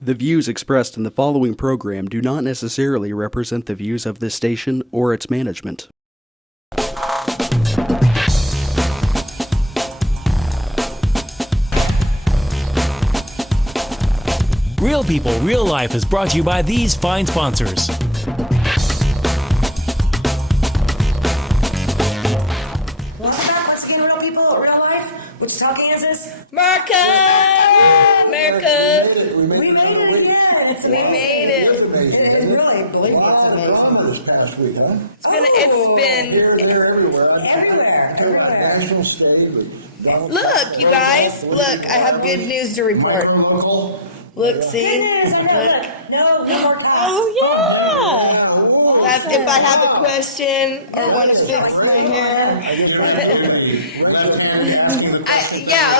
The views expressed in the following program do not necessarily represent the views of this station or its management. Real People, Real Life is brought to you by these fine sponsors. Welcome back once again, Real People, Real Life. Which talking is this? America! We made it again. We made it. And really, believe me, it's amazing. This past week, huh? It's been Everywhere. National stage. Look, you guys, look, I have good news to report. Look, see? Good news, look. No more costs. Oh, yeah. That's if I have a question or want to fix my hair.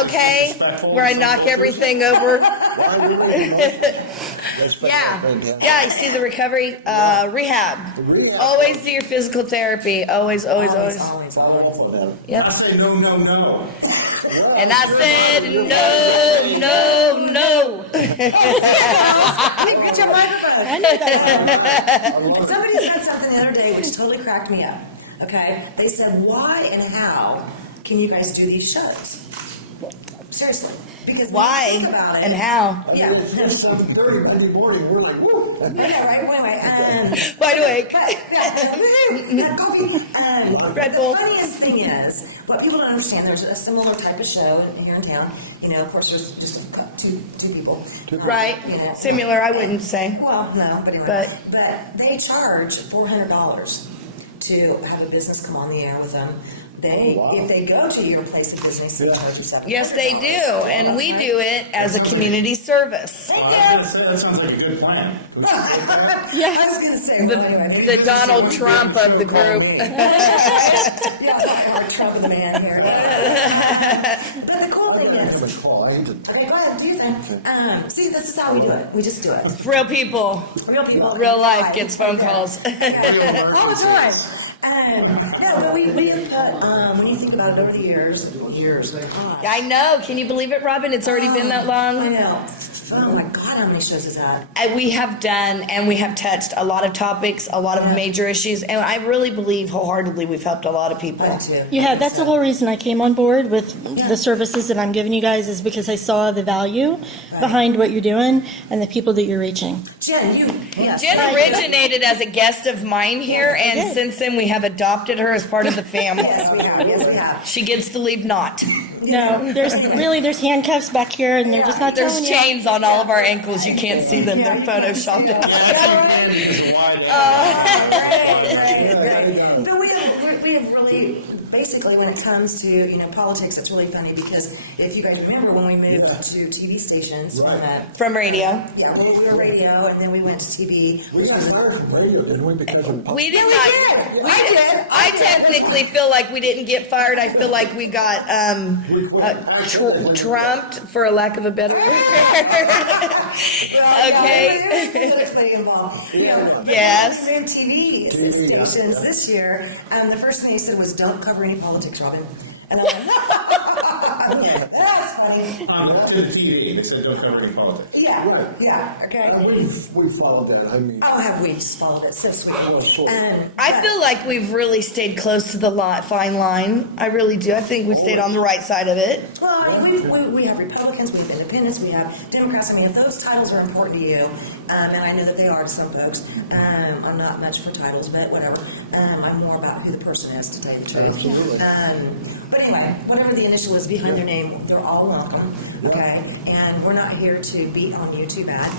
Okay. Where I knock everything over. Yeah, you see the recovery? Rehab. Always do your physical therapy. Always. Always. Yep. I say no. And I said, no. Get your microphone. I know that. Somebody said something the other day which totally cracked me up. Okay? They said, why and how can you guys do these shows? Seriously. Because Why when you think about it, and how? Yeah. It's 7:30 Monday morning. We're like, woo. Yeah, right. Wait. Wide awake. Red Bull. The funniest thing is, what people don't understand, there's a similar type of show here in town. You know, of course, there's just two people. Right. You know, Similar, I wouldn't say. Well, no, but anyway. But they charge $400 to have a business come on the air with them. If they go to your place of business, they charge you $700. Yes, they do, and we do it as a community service. That sounds like a good plan. Yeah, I was going to say The Donald Trump of the group. Trump of the man here. But the cool thing is, okay, go ahead, do your thing. See, this is how we do it. We just do it. Real people, real life gets phone calls. All the time. No, but we have put, when you think about it over the years, I know. Can you believe it, Robin? It's already been that long. I know. Oh my God, how many shows is that? We have done, and we have touched a lot of topics, a lot of major issues, and I really believe wholeheartedly we've helped a lot of people. I do. Yeah, that's the whole reason I came on board with the services that I'm giving you guys is because I saw the value behind what you're doing and the people that you're reaching. Jen originated as a guest of mine here, and since then we have adopted her as part of the family. Yes, we have. She gets to leave not. No, there's handcuffs back here, and they're just not There's telling chains on all of our ankles. You can't see them. They're photoshopped. But we have really, basically, when it comes to politics, it's really funny because if you guys remember when we moved to TV stations From radio. Yeah, we were radio, and then we went to TV. We got fired from radio, didn't we? Because of We did Yeah, not. we did. I technically feel like we didn't get fired. I feel like we got trumped, for a lack of a better word. Okay. Politically involved. Yes. We moved TV stations this year, and the first thing he said was, "Don't cover any politics, Robin." And I'm like, that's funny. to the TV. They said don't cover any politics. Yeah, okay. We've followed that. I mean, Oh, have we just followed it? So sweet. I feel like we've really stayed close to the fine line. I really do. I think we stayed on the right side of it. Well, I mean, we have Republicans, we have Independents, we have Democrats. I mean, if those titles are important to you, and I know that they are to some folks, I'm not much for titles, but whatever. I'm more about who the person is, to tell you the truth. Absolutely. But anyway, whatever the initial is behind their name, they're all welcome, okay? And we're not here to beat on you too bad.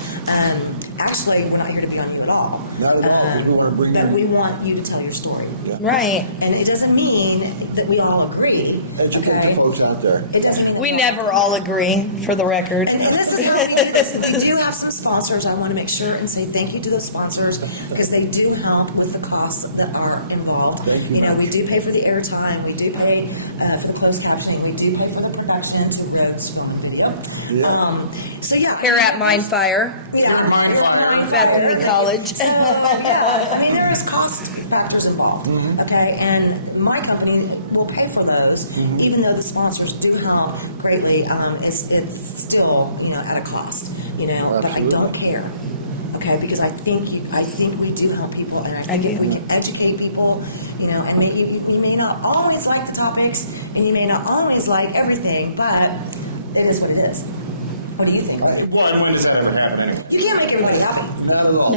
Actually, we're not here to beat on you at all. Not at all. We want to bring But in- we want you to tell your story. Right. And it doesn't mean that we all agree, educate okay? the folks out there. It doesn't mean that We never all agree, for the record. And this is what we do. We do have some sponsors. I want to make sure and say thank you to those sponsors because they do help with the costs that are involved. We do pay for the airtime. We do pay for the closed captioning. We do pay for the production to roads from video. So yeah. Here at Mine Fire, Yeah. Bethany College. So, yeah, I mean, there is cost factors involved, okay? And my company will pay for those, even though the sponsors do help greatly. It's still, at a cost, but I don't care. Okay, because I think we do help people, and I think if we can educate people, and maybe you may not always like the topics, and you may not always like everything, but it is what it is. What do you think? Well, when does that ever happen? You can't make everybody happy. Not at all.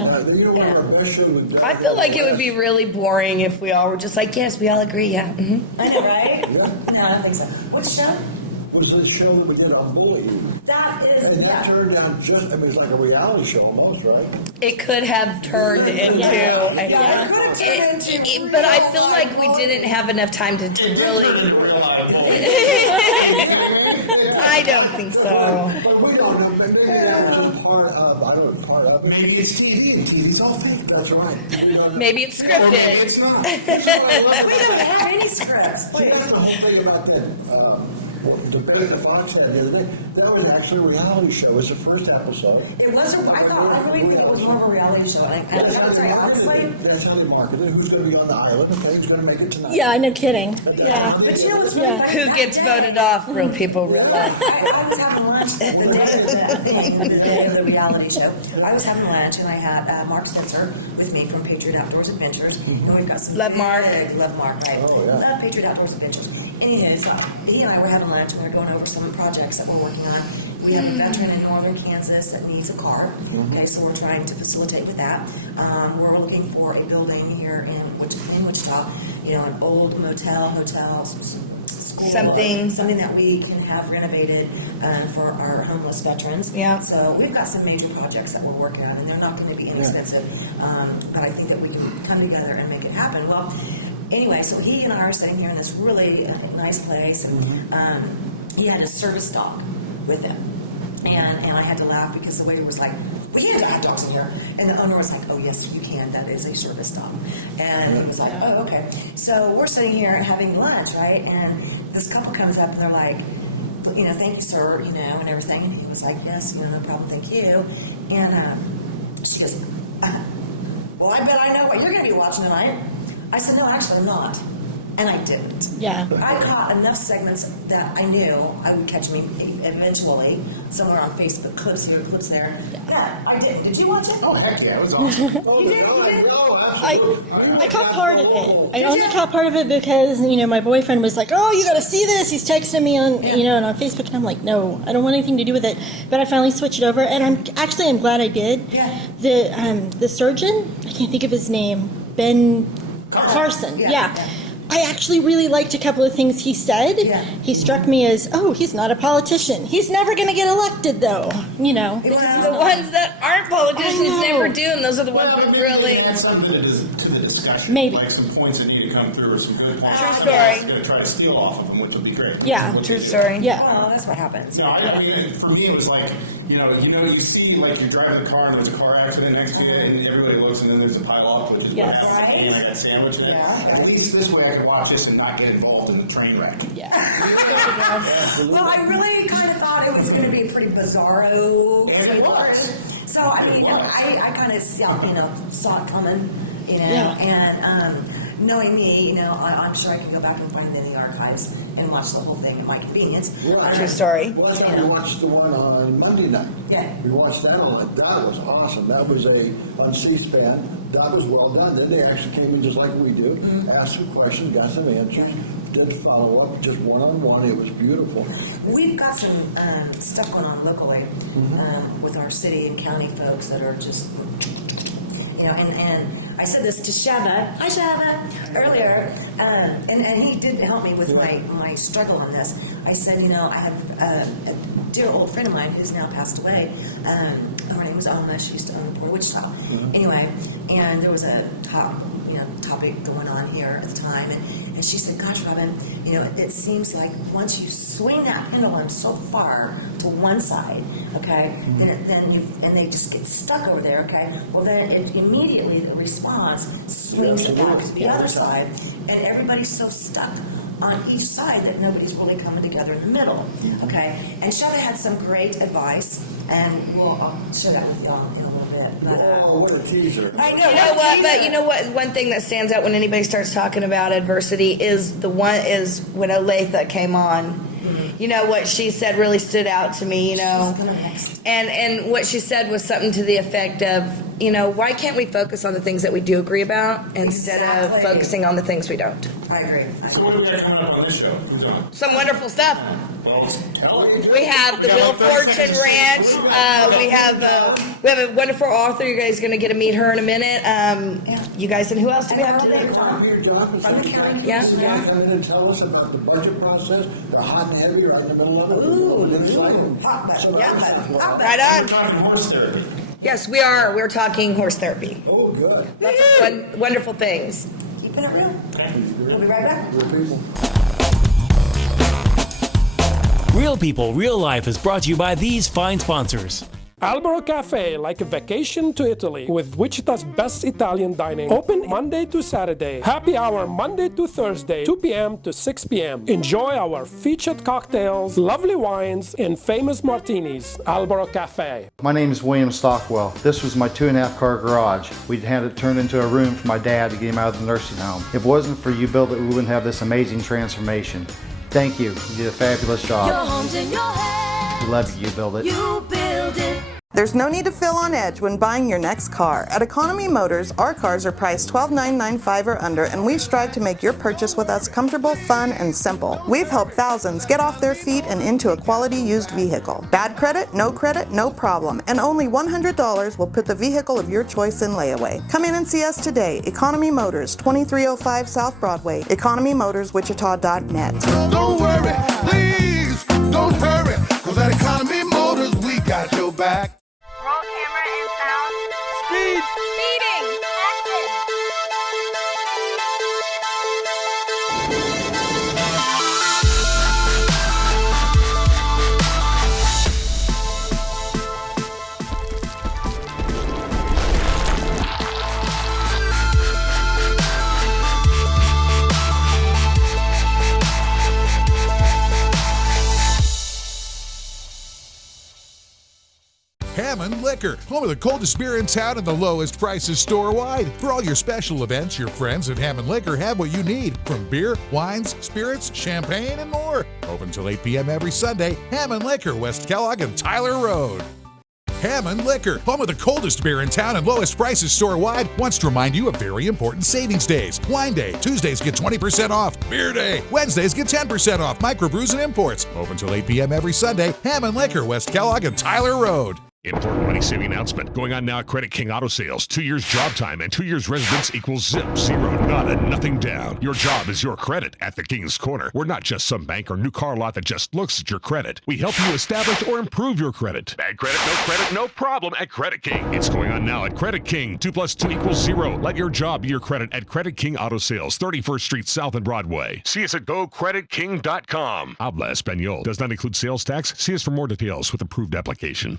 I feel like it would be really boring if we all were just like, yes, we all agree, yeah. I know, right? Yeah. No, I don't think so. Which show? Was the show that we did on bullying. That is, And that turned out it's like a reality show almost, right? It could have turned into, Yeah, it could have turned into but I feel like we didn't have enough time to really. I don't think so. But we don't know. Maybe that was just part of, I don't know, part of it. Maybe it's TV, and TV's all fake. That's right. We don't know. Maybe it's Or maybe scripted. it's not. we don't have any scripts. See, that's the whole thing about that. The Benedict Fox said the other day, that was actually a reality show. It was the first episode. It was I really think it was more of a reality show. And That's I how would they say, marketed honestly, it. That's how they marketed it. Who's going to be on the island? Okay, who's going to make it tonight? Yeah, no kidding. Yeah. but what's really funny, Who that gets day, voted off? Real people, real life. I was having lunch the day of the reality show. I was having lunch, and I had Mark Spencer with me from Patriot Outdoors Adventures. And we've got some Love Mark. Love Mark, right? Oh, yeah. Love Patriot Outdoors Adventures. Anyway, so he and I were having lunch, and we were going over some projects that we're working on. We have a veteran in northern Kansas that needs a car. Okay, so we're trying to facilitate with that. We're looking for a building here in Wichita, an old hotel, school, something that we can have renovated for our homeless veterans. Yeah. So we've got some major projects that we're working on, and they're not going to be inexpensive. But I think that we can come together and make it happen. Well, anyway, so he and I are sitting here in this really nice place, and he had a service dog with him. And I had to laugh because the waiter was like, we can't have dogs in here. And the owner was like, oh, yes, you can. That is a service dog. And he was like, oh, okay. So we're sitting here having lunch, right? And this couple comes up and they're like, thank you, sir, and everything. And he was like, yes, no problem, thank you. And she goes, well, I bet I know what you're going to be watching tonight. I said, no, actually, I'm not. And I didn't. Yeah. I caught enough segments that I knew I would catch me eventually somewhere on Facebook, clips here, clips there. Yeah, I did. Did you watch it? Oh, heck yeah, it was awesome. You did? I caught part of it. I only caught part of it because, my boyfriend was like, oh, you got to see this. He's texting me on, and on Facebook. And I'm like, no, I don't want anything to do with it. But I finally switched it over. And I'm glad I did. Yeah. The surgeon, I can't think of his name, Ben Carson. Yeah. I actually really liked a couple of things he said. Yeah. He struck me as, he's not a politician. He's never going to get elected, though. The ones that aren't politicians never do, and those are the ones Well, that maybe really. they add something to the discussion. Maybe. Like some points that need to come through or some good points. True story. Going to try to steal off of them, which would be great. Yeah. True story. Yeah. Well, that's what happens. No, I mean, for me, it was like, you see, like, you're driving the car and there's a car accident next to you, and everybody looks, and then there's a pile off, which is Yes. Right. like a sandwich in it. Yeah. At least this way I can watch this and not get involved in the train wreck. Yeah. Well, I really kind of thought it was going to be pretty bizarro. And it was. So, I mean, I kind of saw it coming, Yeah. and knowing me, I'm sure I can go back and find it in the archives and watch the whole thing at my convenience. True story. Well, that's how we watched the one on Monday night. Yeah. We watched that on. That was awesome. That was on C-SPAN. That was well done. Then they actually came in just like we do, asked some questions, got some answers, did follow up, just one-on-one. It was beautiful. We've got some stuff going on locally with our city and county folks that are just, and I said this to Shava, hi Shava, earlier, and he did help me with my struggle on this. I said, I have a dear old friend of mine who's now passed away. Her name was Alma. She used to own Port Wichita. Anyway, and there was a topic going on here at the time, and she said, gosh, Robin, it seems like once you swing that pendulum so far to one side, okay, and they just get stuck over there, okay, well then it immediately, the response swings it back to the other side, and everybody's so stuck on each side that nobody's really coming together in the middle. Okay, and Shelley had some great advice, and I'll share that with y'all in a little bit. But, Oh, what a teaser. I know. You know what? But you know what? One thing that stands out when anybody starts talking about adversity is when Olathe came on. You know what she said really stood out to me. You know, and what she said was something to the effect of, why can't we focus on the things that we do agree about instead of focusing on the things we don't? I agree. So what do we got coming up on this show? Who's on? Some wonderful stuff. Tell me. We have the Wheel of Fortune Ranch. We have a wonderful author. You guys are going to get to meet her in a minute. You guys, and who else do we have today? Tom here, Jonathan. From the county Yeah, This is yeah. gonna come in and tell us about the budget process. They're hot and heavy right in the middle of it. Ooh, hot button. Yeah, hot button. Right We're on. talking horse therapy. Yes, we are. We're talking horse therapy. Oh, good. Lots of wonderful things. Keeping it real. We'll be right back. Good people. Real People, Real Life is brought to you by these fine sponsors. Albero Cafe, like a vacation to Italy, with Wichita's best Italian dining. Open Monday to Saturday. Happy hour Monday to Thursday, 2 p.m. to 6 p.m. Enjoy our featured cocktails, lovely wines, and famous martinis. Albero Cafe. My name is William Stockwell. This was my 2.5 car garage. We'd had it turned into a room for my dad to get him out of the nursing home. If it wasn't for You Build It, we wouldn't have this amazing transformation. Thank you. You did a fabulous job. Your home's in your hands. We love you, You Build It. You build it. There's no need to feel on edge when buying your next car. At Economy Motors, our cars are priced $12,995 or under, and we strive to make your purchase with us comfortable, fun, and simple. We've helped thousands get off their feet and into a quality used vehicle. Bad credit, no problem, and only $100 will put the vehicle of your choice in layaway. Come in and see us today. Economy Motors, 2305 South Broadway, economymotorswichita.net. Don't worry, please, don't hurry, cause at Economy Motors we got your back. Roll camera and sound. Speed! Speeding. Action. Hammond Liquor, home of the coldest beer in town and the lowest prices store-wide. For all your special events, your friends at Hammond Liquor have what you need, from beer, wines, spirits, champagne, and more. Open till 8 p.m. every Sunday. Hammond Liquor, West Kellogg and Tyler Road. Hammond Liquor, home of the coldest beer in town and lowest prices store-wide, wants to remind you of very important savings days. Wine Day, Tuesdays get 20% off. Beer Day, Wednesdays get 10% off. Microbrews and imports. Open till 8 p.m. every Sunday. Hammond Liquor, West Kellogg and Tyler Road. Important money-saving announcement going on now at Credit King Auto Sales. 2 years job time and 2 years residence equals zip, zero, nada, nothing down. Your job is your credit at the King's Corner. We're not just some bank or new car lot that just looks at your credit. We help you establish or improve your credit. Bad credit, no problem at Credit King. It's going on now at Credit King. 2 + 2 = 0. Let your job be your credit at Credit King Auto Sales, 31st Street South and Broadway. See us at GoCreditKing.com. Habla Espanol. Does not include sales tax. See us for more details with approved application.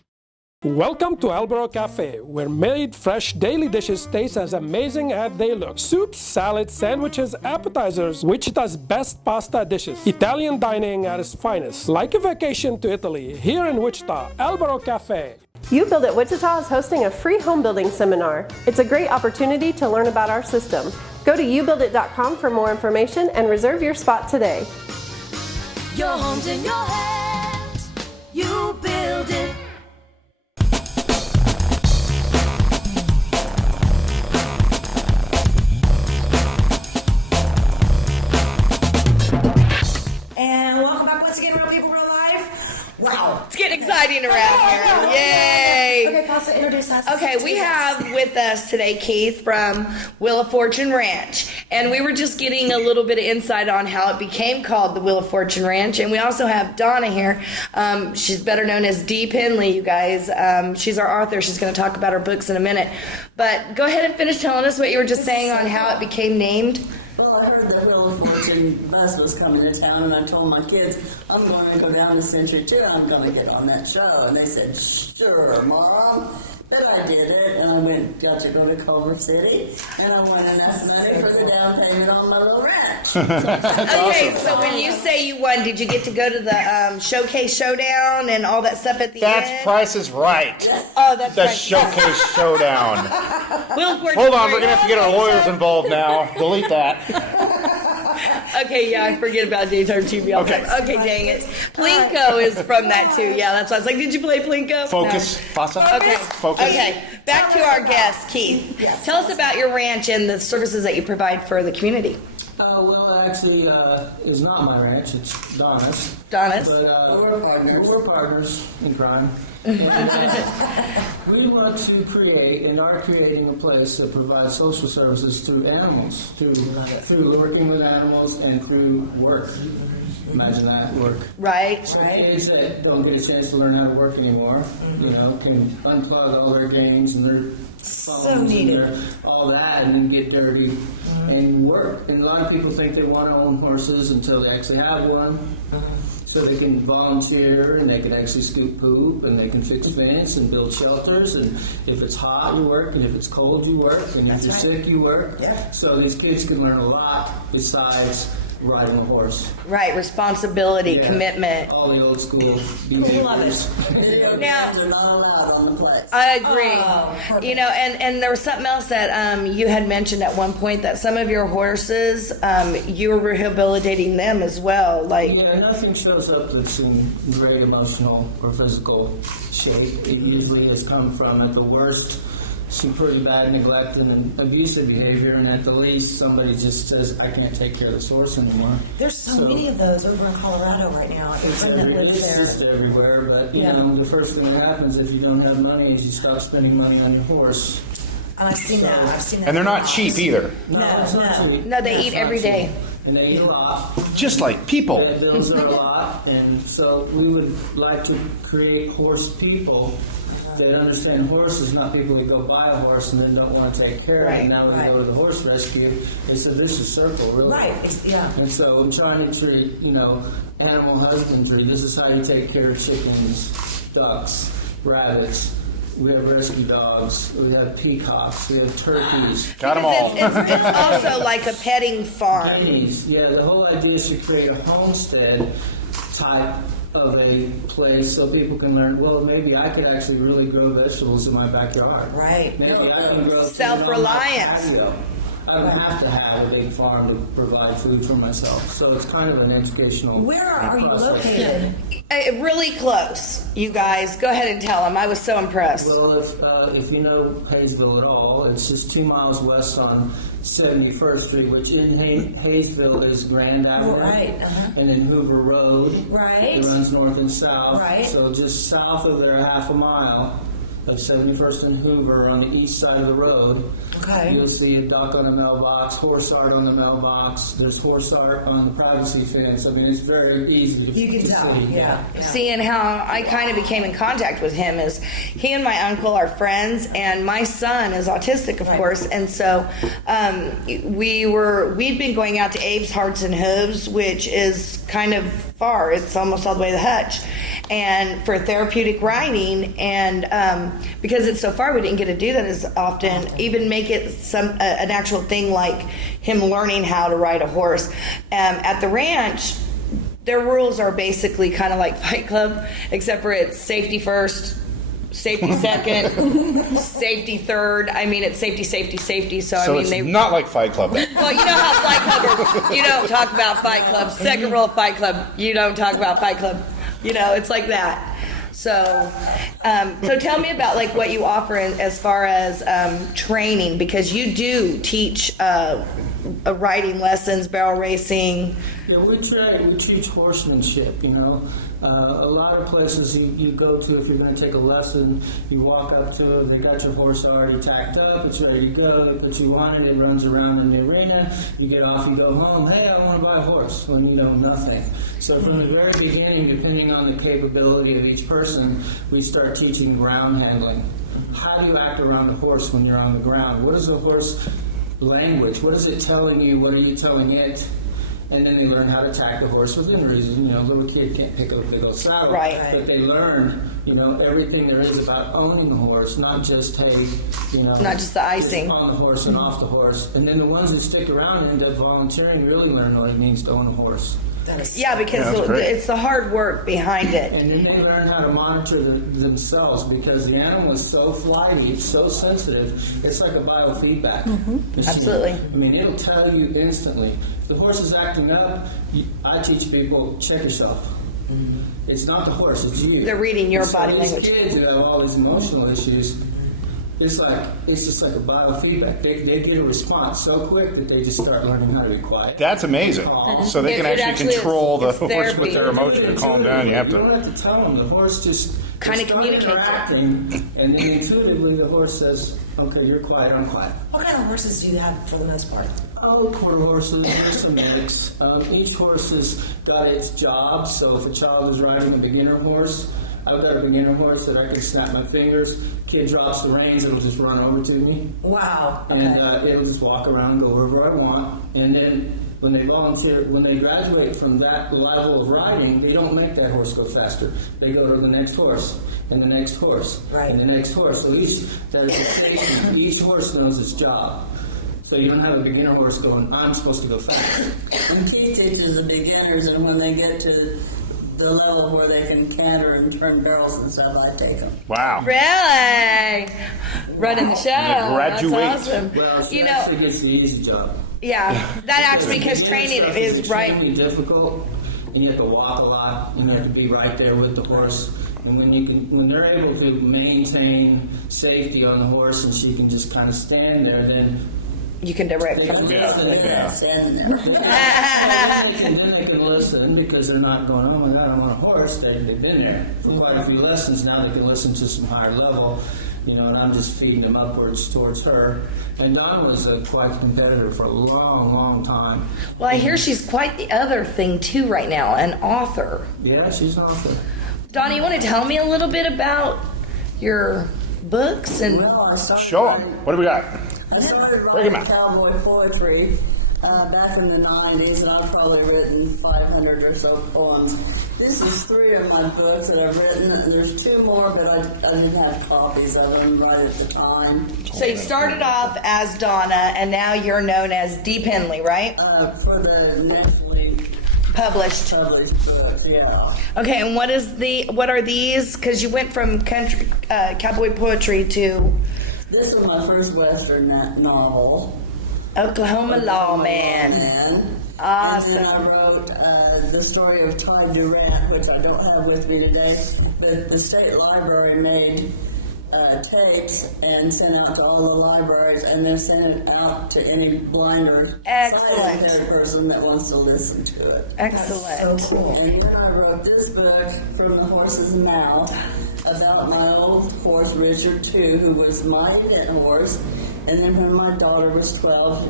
Welcome to Albero Cafe, where made fresh daily dishes taste as amazing as they look. Soups, salads, sandwiches, appetizers, Wichita's best pasta dishes. Italian dining at its finest. Like a vacation to Italy, here in Wichita, Albero Cafe. You Build It Wichita is hosting a free home building seminar. It's a great opportunity to learn about our system. Go to youbuildit.com for more information and reserve your spot today. Your home's in your hands. You build it. And welcome back once again, Real People, Real Life. Wow. It's getting exciting around here. Yay. Okay, Casa, introduce us. Okay, we have with us today Keith from Wheel of Fortune Ranch. And we were just getting a little bit of insight on how it became called the Wheel of Fortune Ranch. And we also have Donna here. She's better known as Dee Penley, you guys. She's our author. She's going to talk about her books in a minute. But go ahead and finish telling us what you were just saying on how it became named. Well, I heard that Wheel of Fortune bus was coming to town, and I told my kids, I'm going to go down to Century too. I'm going to get on that show. And they said, sure, Mom. But I did it, and I got to go to Culver City, and I won enough money for the down payment on my little ranch. Okay, so when you say you won, did you get to go to the Showcase Showdown and all that stuff at the end? That's Price is Right. Oh, that's the right. Showcase Showdown. Hold on, we're gonna have to get our lawyers involved now. Delete that. Okay, yeah, I forget about daytime TV all the time. Okay, dang it. Plinko is from that too. Yeah, that's why I was like, did you play Plinko? Focus. Fasa. Okay. Focus. Okay. Back to our guest, Keith. Tell us about your ranch and the services that you provide for the community. Well, actually, it's not my ranch. It's Donna's. Donna's. But we're partners in crime. And, we want to create and are creating a place that provides social services to animals, through working with animals and through work. Imagine that, work. Right. So kids that don't get a chance to learn how to work anymore, can unplug all their games and their phones and all that, and then get dirty and work. And a lot of people think they want to own horses until they actually have one. So they can volunteer, and they can actually scoop poop, and they can fix fence and build shelters. And if it's hot, you work, and if it's cold, you work, and if you're sick, you work. So these kids can learn a lot besides riding a horse. Right, responsibility, commitment. All the old school behaviors. Now, They're not allowed on the place. I agree. And there was something else that you had mentioned at one point, that some of your horses, you were rehabilitating them as well. Yeah, nothing shows up that's in very emotional or physical shape. It usually has come from, at the worst, some pretty bad neglect and abusive behavior, and at the least, somebody just says, I can't take care of this horse anymore. There's so many of those over in Colorado right now. It's just everywhere, but the first thing that happens if you don't have money is you stop spending money on your horse. I've seen that. And they're not cheap either. No, they eat every day. And they eat a lot. Just like people. Their bills are a lot, and so we would like to create horse people that understand horses, not people that go buy a horse and then don't want to take care of it. And now when they go to the horse rescue, they said, this is circle, really. Right, yeah. And so we're trying to treat, animal husbandry. This is how you take care of chickens, ducks, rabbits. We have rescue dogs. We have peacocks. We have turkeys. Got them all. It's also like a petting farm. Guineas. Yeah, the whole idea is to create a homestead type of a place so people can learn, well, maybe I could actually really grow vegetables in my backyard. Right. Maybe I can grow self-reliance. I don't have to have a big farm to provide food for myself. So it's kind of an educational Where are you process. located? Really close, you guys. Go ahead and tell them. I was so impressed. Well, if you know Hayesville at all, it's just 2 miles west on 71st Street, which in Hayesville is Grand Avenue. Right. And then Hoover Road. Right. It runs north and south. Right. So just south of there, half a mile of 71st and Hoover on the east side of the road. Okay. You'll see a duck on the mailbox, horse art on the mailbox. There's horse art on the privacy fence. I mean, it's very easy to You can tell, see. yeah. Seeing how I kind of became in contact with him is he and my uncle are friends, and my son is autistic, of course, and so we'd been going out to Abe's Hearts and Hooves, which is kind of far. It's almost all the way to the hutch, and for therapeutic riding, and because it's so far, we didn't get to do that as often. Even make it an actual thing like him learning how to ride a horse. At the ranch, their rules are basically kind of like Fight Club, except for it's safety first, safety second, safety third. I mean, it's safety, safety, safety. So I mean, it's not like Fight Club. Well, you know how Fight Club is. You don't talk about Fight Club. Second rule of Fight Club, you don't talk about Fight Club. It's like that. So tell me about like what you offer as far as training, because you do teach riding lessons, barrel racing. Yeah, we teach horsemanship. A lot of places you go to, if you're going to take a lesson, you walk up to it, they got your horse already tacked up, it's ready to go, they put you on it, it runs around in the arena, you get off, you go home, hey, I want to buy a horse, when you know nothing. So from the very beginning, depending on the capability of each person, we start teaching ground handling. How do you act around the horse when you're on the ground? What is the horse language? What is it telling you? What are you telling it? And then they learn how to tack a horse within reason. A little kid can't pick up a big old saddle, right. But they learn everything there is about owning a horse, not just, hey, Not just the icing. on the horse and off the horse. And then the ones who stick around and end up volunteering really want to know what it means to own a horse. Yeah, because it's the hard work behind it. And then they learn how to monitor themselves because the animal is so flighty, so sensitive. It's like a biofeedback machine. Absolutely. I mean, it'll tell you instantly. If the horse is acting up, I teach people, check yourself. It's not the horse, it's you. They're reading your So body these language. kids who have all these emotional issues, it's just like a biofeedback. They get a response so quick that they just start learning how to be quiet. That's amazing. So they can actually control the horse with their emotion to calm down. You don't have to tell them. The horse just kind of communicates interacting, and then intuitively the horse says, "Okay, you're quiet. I'm quiet." What kind of horses do you have for the most part? Oh, quarter horses, just a mix. Each horse has got its job. So if a child is riding a beginner horse, I've got a beginner horse that I can snap my fingers. Kid drops the reins, it'll just run over to me. Wow. Okay. And it'll just walk around and go wherever I want. And then when they graduate from that level of riding, they don't make that horse go faster. They go to the next horse, and the next horse, and the next horse. So each horse knows its job. So you don't have a beginner horse going, I'm supposed to go fast. And Keith teaches the beginners, and when they get to the level where they can canter and turn barrels and stuff, I take them. Wow. Really? Running the show. Graduate. That's awesome. Well, she actually gets the easy job. Yeah, that actually, because training is extremely difficult, and you have to walk a lot, and you have to be right there with the horse. And when they're able to maintain safety on the horse, and she can just kind of stand there, then you can direct. Then they can listen because they're not going, oh my God, I'm on a horse. They've been there for quite a few lessons. Now they can listen to some higher level, and I'm just feeding them upwards towards her. And Donna was quite a competitor for a long, long time. Well, I hear she's quite the other thing too right now, an author. Yeah, she's an author. Donna, you want to tell me a little bit about your books and show them? What do we got? I started writing cowboy poetry back in the 90s, and I've probably written 500 or so poems. This is 3 of my books that I've written. There's 2 more, but I didn't have copies of them right at the time. So you started off as Donna, and now you're known as Dee Penley, right? For the nationally published books, yeah. Okay, and what are these? Because you went from country cowboy poetry to... This was my first Western novel. Oklahoma Lawman. Awesome. And then I wrote the story of Ty Durant, which I don't have with me today. The state library made tapes and sent out to all the libraries, and then sent it out to any blind or sight-impaired person that wants to listen to it. Excellent. That's so cool. And then I wrote this book, From the Horse's Mouth, about my old horse, Richard II, who was my event horse. And then when my daughter was 12,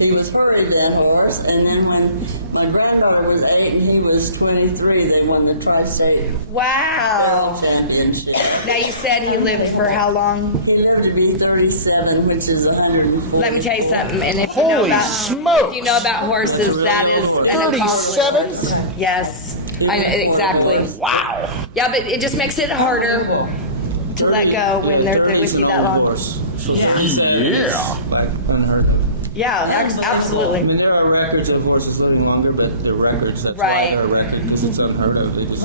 he was her event horse. And then when my granddaughter was 8 and he was 23, they won the Tri-State Wow. Championship. Now you said he lived for how long? He lived to be 37, which is 140. Let me tell you something. And if Holy you know about smokes. if you know about horses, that is an 37? accomplishment. Yes, I know exactly. Wow. Yeah, but it just makes it harder to let go when they're with you that long. Yeah. Like unheard of. Yeah, absolutely. I mean, there are records of horses living longer, but the records, that's Right. why they're a record, because it's unheard of. They just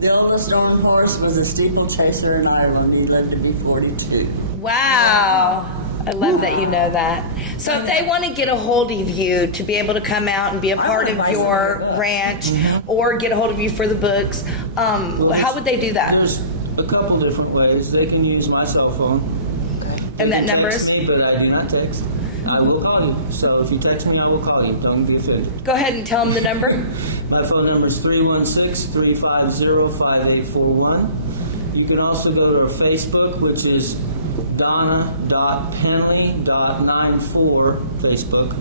The oldest known horse was a steeplechaser in Ireland. He lived to be 42. Wow. I love that you know that. So if they want to get a hold of you to be able to come out and be a part of your ranch or get a hold of you for the books, how would they do that? There's a couple different ways. They can use my cell phone. And that You can number text is? me, but I do not text. I will call you. So if you text me, I will call you. Don't be offended. Go ahead and tell them the number. My phone number is 316-350-5841. You can also go to our Facebook, which is Donna.Penley.94 Facebook.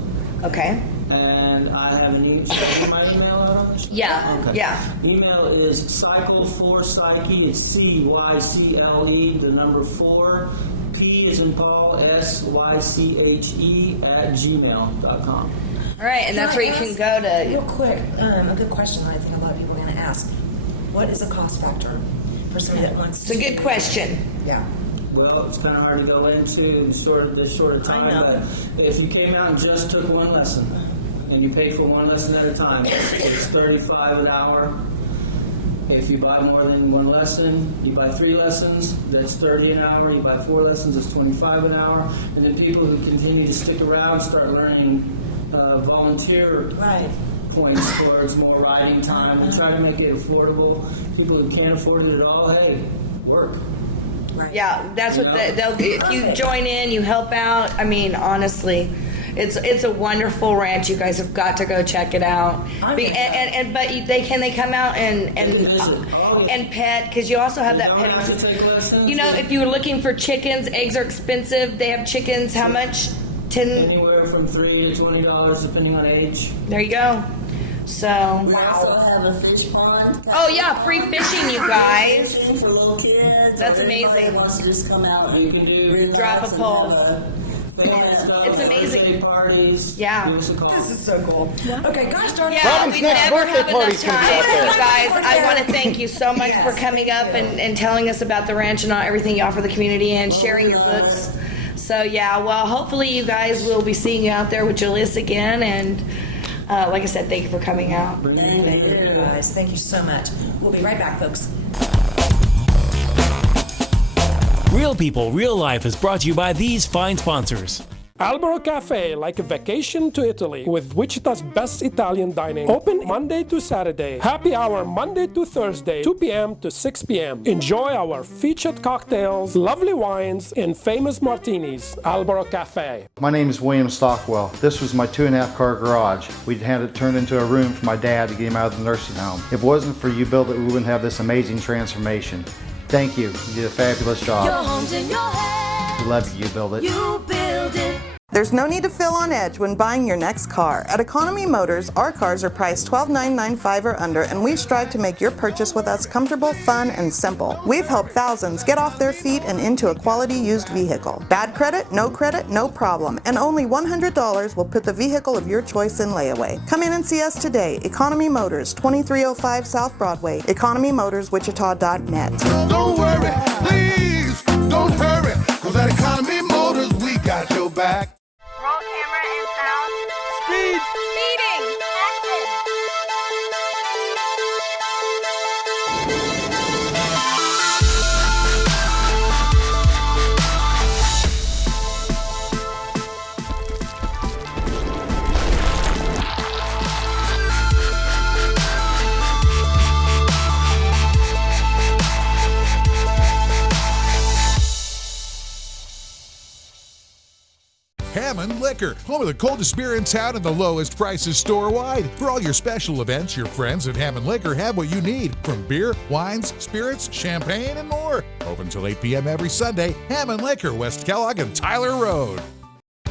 Okay. And I have an email. Should I give my email out? Yeah. Okay. Yeah. Email is cycle4psyche. It's CYCLE, the number 4. P is in Paul, SYCHE @gmail.com. All right, and that's where you can go to. Real quick, a good question I think a lot of people are going to ask. What is a cost factor for somebody that wants? It's a good question. Yeah. Well, it's kind of hard to go into this short of time. I know. But if you came out and just took one lesson, and you pay for one lesson at a time, it's $35 an hour. If you buy more than one lesson, you buy 3 lessons, that's $30 an hour. You buy 4 lessons, it's $25 an hour. And then people who continue to stick around start learning volunteer points towards more riding time and try to make it affordable. People who can't afford it at all, hey, work. Right. Yeah, that's what they'll do. If you join in, you help out. I mean, honestly, it's a wonderful ranch. You guys have got to go check it out. But they come out and pet, because you also have that petting. You know, if you were looking for chickens, eggs are expensive. They have chickens. How much? Anywhere from $3 to $20 depending on age. There you go. So. We also have a fish pond. Oh yeah, free fishing, you guys. For little kids. That's Everybody amazing. wants to just come out. You can do drop a pole. It's amazing. Parties. Yeah. This is so cool. Okay, gosh darn it. Yeah, Robin's we next never birthday have enough party's time. gonna be out there. You guys, I want to thank you so much for coming up and telling us about the ranch and everything you offer the community and sharing your books. So yeah, well, hopefully you guys will be seeing you out there with Julius again. And like I said, thank you for coming out. Thank you, guys. Thank you so much. We'll be right back, folks. Real People, Real Life is brought to you by these fine sponsors. Albero Cafe, like a vacation to Italy, with Wichita's best Italian dining. Open Monday to Saturday. Happy hour Monday to Thursday, 2 p.m. to 6 p.m. Enjoy our featured cocktails, lovely wines, and famous martinis. Albero Cafe. My name is William Stockwell. This was my 2.5-car garage. We'd had it turned into a room for my dad to get him out of the nursing home. If it wasn't for You Built It, we wouldn't have this amazing transformation. Thank you. You did a fabulous job. Your home's in your hands. We love you, You Built It. You build it. There's no need to feel on edge when buying your next car. At Economy Motors, our cars are priced $12,995 or under, and we strive to make your purchase with us comfortable, fun, and simple. We've helped thousands get off their feet and into a quality used vehicle. Bad credit, no problem, and only $100 will put the vehicle of your choice in layaway. Come in and see us today. Economy Motors, 2305 South Broadway, economymotorswichita.net. Don't worry, please, don't hurry, cause at Economy Motors, we got your back. Roll camera and sound. Speed. Speeding. Action. Hammond Liquor, home of the coldest beer in town and the lowest prices store-wide. For all your special events, your friends at Hammond Liquor have what you need, from beer, wines, spirits, champagne, and more. Open till 8 p.m. every Sunday. Hammond Liquor, West Kellogg and Tyler Road.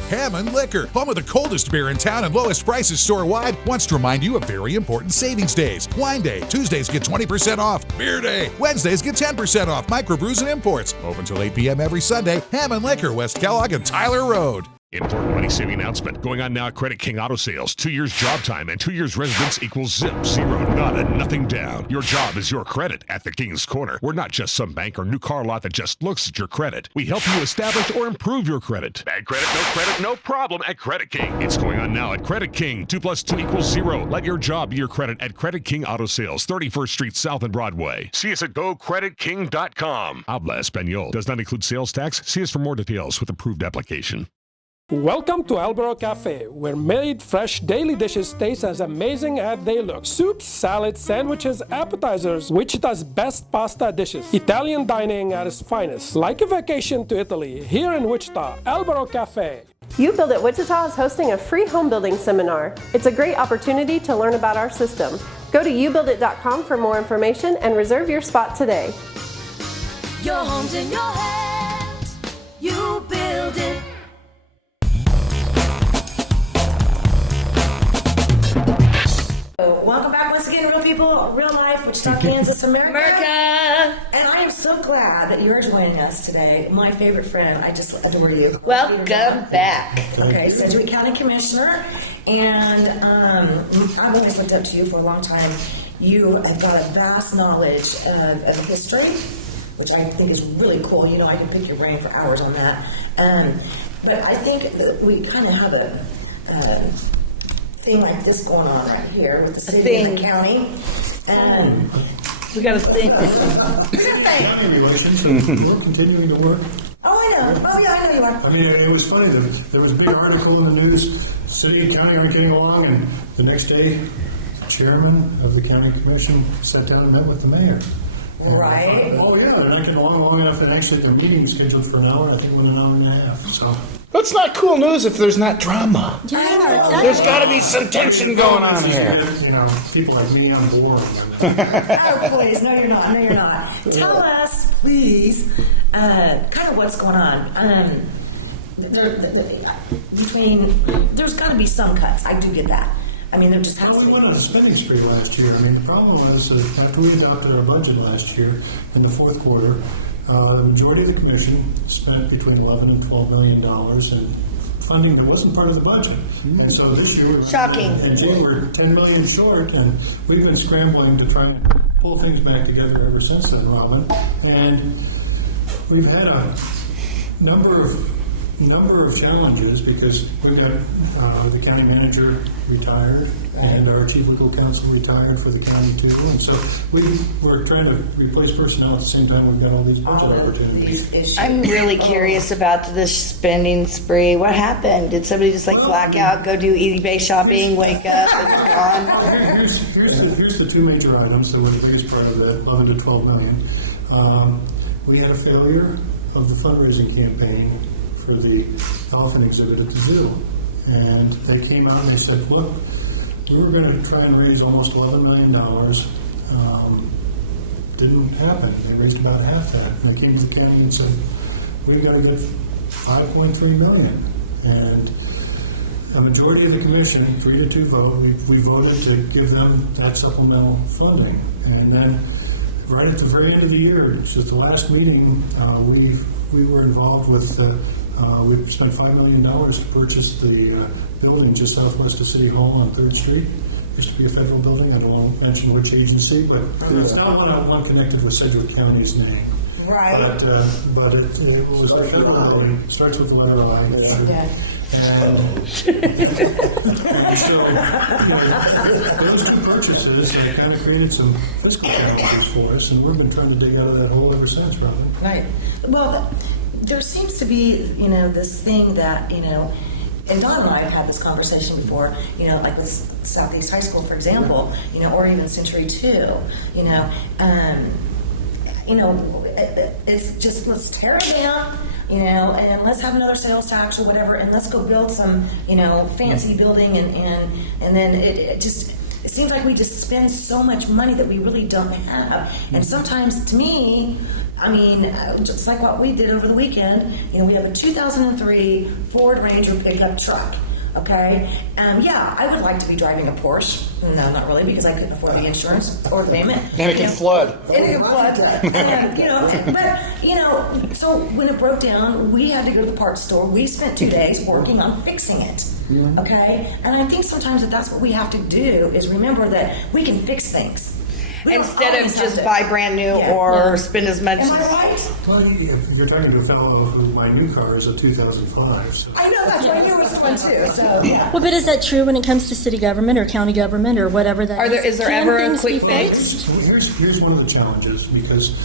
Hammond Liquor, home of the coldest beer in town and lowest prices store-wide, wants to remind you of very important savings days. Wine Day, Tuesdays get 20% off. Beer Day, Wednesdays get 10% off. Microbrews and imports. Open till 8 p.m. every Sunday. Hammond Liquor, West Kellogg and Tyler Road. Important money-saving announcement. Going on now at Credit King Auto Sales. 2 years job time and 2 years residence equals zip, zero, nada, nothing down. Your job is your credit at the King's Corner. We're not just some bank or new car lot that just looks at your credit. We help you establish or improve your credit. Bad credit, no problem at Credit King. It's going on now at Credit King. 2 + 2 = 0. Let your job be your credit at Credit King Auto Sales, 31st Street South and Broadway. See us at GoCreditKing.com. Habla Espanol. Does not include sales tax. See us for more details with approved application. Welcome to Albero Cafe, where made fresh daily dishes taste as amazing as they look. Soups, salads, sandwiches, appetizers, Wichita's best pasta dishes. Italian dining at its finest. Like a vacation to Italy, here in Wichita, Albero Cafe. You Build It Wichita is hosting a free home building seminar. It's a great opportunity to learn about our system. Go to youbuildit.com for more information and reserve your spot today. Your home's in your hands. You build it. Welcome back once again, real people, real life, Wichita, Kansas, America. And I am so glad that you're joining us today. My favorite friend, I just adore you. Welcome back. Okay, Sedgwick County Commissioner, and I've always looked up to you for a long time. you have got a vast knowledge of history, which I think is really cool. You know, I can pick your brain for hours on that. But I think that we kind of have a thing like this going on right here with the city and the county. We got to think. County relations, we're continuing to work. Oh, I know. Oh, yeah, I know you are. I mean, it was funny. There was a big article in the news, city and county aren't getting along, and the next day, the chairman of the county commission sat down and met with the mayor. Right. Oh, yeah, they're not getting along long enough, and actually the meeting scheduled for an hour, I think it went an hour and a half, so. That's not cool news if there's not drama. Yeah, exactly. There's got to be some tension going on here. You know, people like me on board. Oh, please. No, you're not. No, you're not. Tell us, please, kind of what's going on. There's got to be some cuts. I do get that. I mean, there just has to be. We went on a spending spree last year. I mean, the problem was that after we adopted our budget last year in the fourth quarter, the majority of the commission spent between $11 and $12 million in funding that wasn't part of the budget. And so this year, Shocking. In January, we're $10 million short, and we've been scrambling to try and pull things back together ever since then, Robin. And we've had a number of challenges because we've got the county manager retired and our chief legal counsel retired for the county too, and so we're trying to replace personnel at the same time we've got all these budget opportunities. I'm really curious about this spending spree. What happened? Did somebody just like black out, go do eBay shopping, wake up, it's gone? Here's the two major items that were the biggest part of the 11 to 12 million. We had a failure of the fundraising campaign for the dolphin exhibit at the zoo. And they came out and they said, look, we were going to try and raise almost $11 million. Didn't happen. They raised about half that. And they came to the county and said, we've got to get $5.3 million. And a majority of the commission, 3-2 vote, we voted to give them that supplemental funding. And then right at the very end of the year, just the last meeting, we were involved with we spent $5 million to purchase the building just southwest of City Hall on 3rd Street. Used to be a federal building. I don't want to mention which agency, but it's not one connected with Sedgwick County's name. Right. But it was a federal building. Starts with the letter I. And so those two purchases kind of created some fiscal challenges for us, and we've been trying to dig out of that hole ever since, probably. Right. Well, there seems to be, this thing that, and Don and I have had this conversation before, like with Southeast High School, for example, or even Century 2, it's just, let's tear it down, and let's have another sales tax or whatever, and let's go build some, fancy building, and then it seems like we just spend so much money that we really don't have. And sometimes, to me, just like what we did over the weekend, we have a 2003 Ford Ranger pickup truck. Okay, I would like to be driving a Porsche. No, not really, because I couldn't afford the insurance or the payment. And it can flood. And it can flood. And, so when it broke down, we had to go to the parts store. We spent 2 days working on fixing it. Okay, and I think sometimes that's what we have to do is remember that we can fix things. Instead of just buy brand new or spend as much. Am I right? Well, you're talking to a fellow who my new car is a 2005. So. I know, that's my newest one too. So yeah. Well, but is that true when it comes to city government or county government or whatever that is? Is there Can ever a things quick be fix? fixed? Here's one of the challenges, because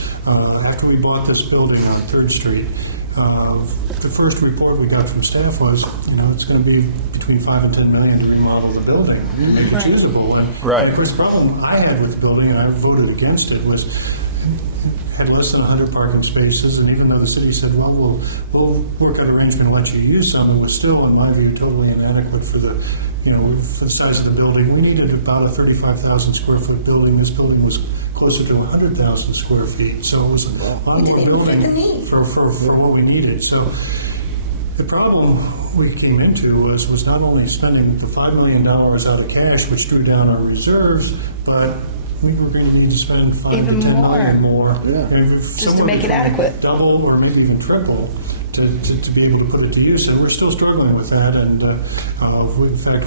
after we bought this building on 3rd Street, the first report we got from staff was, it's going to be between $5 and $10 million to remodel the building, make it usable. And of course, the problem I had with the building, and I voted against it, was had less than 100 parking spaces, and even though the city said, well, we'll work out an arrangement and let you use some, it was still, in my view, totally inadequate for the for the size of the building. We needed about a 35,000 square foot building. This building was closer to 100,000 square feet, so it was a lot more building for what we needed. So the problem we came into was not only spending the $5 million out of cash, which drew down our reserves, but we were going to need to spend $5 to $10 million more, just to make it adequate, double or maybe even triple. To be able to put it to use, and we're still struggling with that. And we, in fact,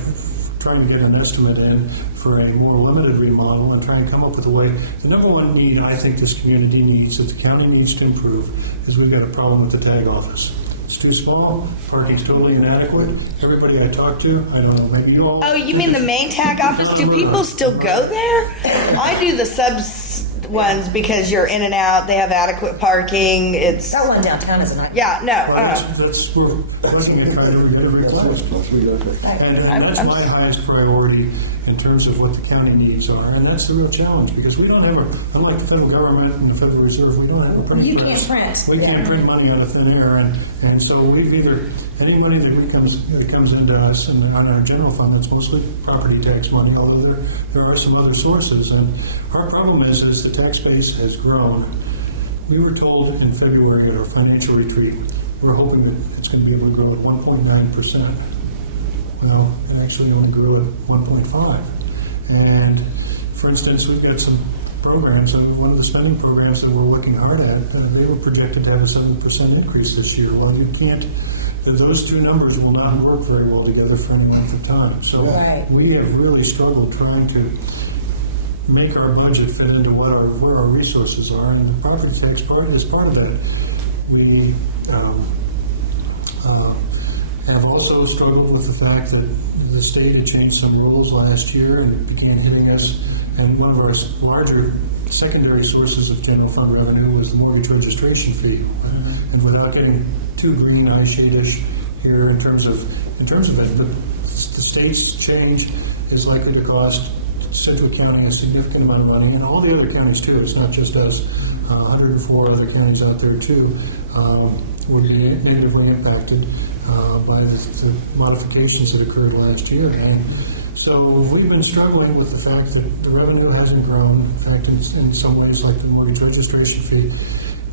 trying to get an estimate in for a more limited remodel and try and come up with a way. The number one need I think this community needs, that the county needs to improve, is we've got a problem with the tag office. It's too small, parking's totally inadequate. Everybody I talk to, I don't know, maybe you all. Oh, you mean the main tag office? Do people still go there? I do the subs ones because you're in and out. They have adequate parking. It's that one downtown is a nightmare. Yeah, no. That's we're looking at trying to replace. And that's my highest priority in terms of what the county needs are, and that's the real challenge because we don't have unlike the federal government and the Federal Reserve, we don't have a print. You can't print. We can't print money out of thin air, and so we've either any money that comes into us and on our general fund, that's mostly property tax money, although there are some other sources, and our problem is the tax base has grown. We were told in February at our financial retreat, we're hoping that it's going to be able to grow at 1.9%. Well, it actually only grew at 1.5%. And for instance, we've got some programs, and one of the spending programs that we're working hard at, they were projected to have a 7% increase this year. Well, you can't, those two numbers will not work very well together for any length of time. So we have really struggled trying to make our budget fit into where our resources are, and the property tax part is part of that. We have also struggled with the fact that the state had changed some rules last year and it began hitting us, and one of our larger secondary sources of general fund revenue was the mortgage registration fee. And without getting too green eye shade-ish here in terms of it, the state's change is likely to cost Central County a significant amount of money, and all the other counties too. It's not just us. 104 other counties out there too would be negatively impacted by the modifications that occurred last year. And so we've been struggling with the fact that the revenue hasn't grown. In fact, in some ways, like the mortgage registration fee,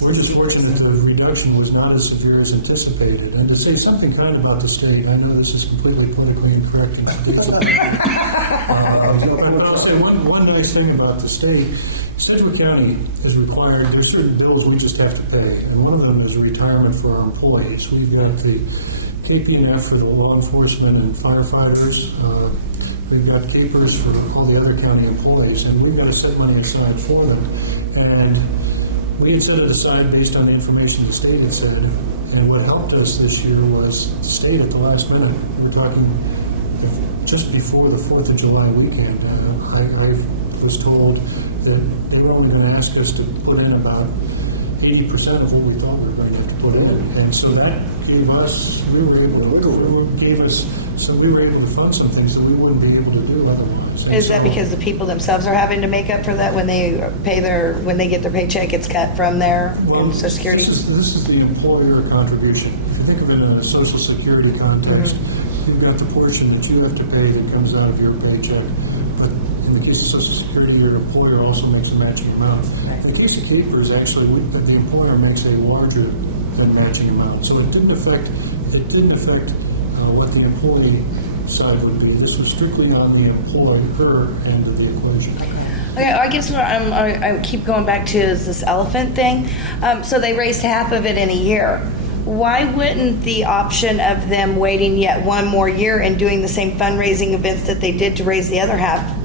we're just fortunate that the reduction was not as severe as anticipated. And to say something kind about the state, I know this is completely politically incorrect. But I'll say one nice thing about the state. Sedgwick County is required, there's certain bills we just have to pay, and one of them is retirement for our employees. We've got the KP&F for the law enforcement and firefighters. We've got capers for all the other county employees, and we've got to set money aside for them. And we had set it aside based on the information the state had said, and what helped us this year was the state at the last minute. We're talking just before the 4th of July weekend. I was told that they were only going to ask us to put in about 80% of what we thought we were going to have to put in. And so that gave us, we were able to fund some things that we wouldn't be able to do otherwise. Is that because the people themselves are having to make up for that when they get their paycheck, it's cut from their Social Security? This is the employer contribution. If you think of it in a Social Security context, you've got the portion that you have to pay that comes out of your paycheck. But in the case of Social Security, your employer also makes a matching amount. In the case of capers, actually, the employer makes a larger than matching amount. So it didn't affect what the employee side would be. This was strictly on the employer end of the equation. Okay, I guess what I keep going back to is this elephant thing. So they raised half of it in a year. Why wouldn't the option of them waiting yet one more year and doing the same fundraising events that they did to raise the other half?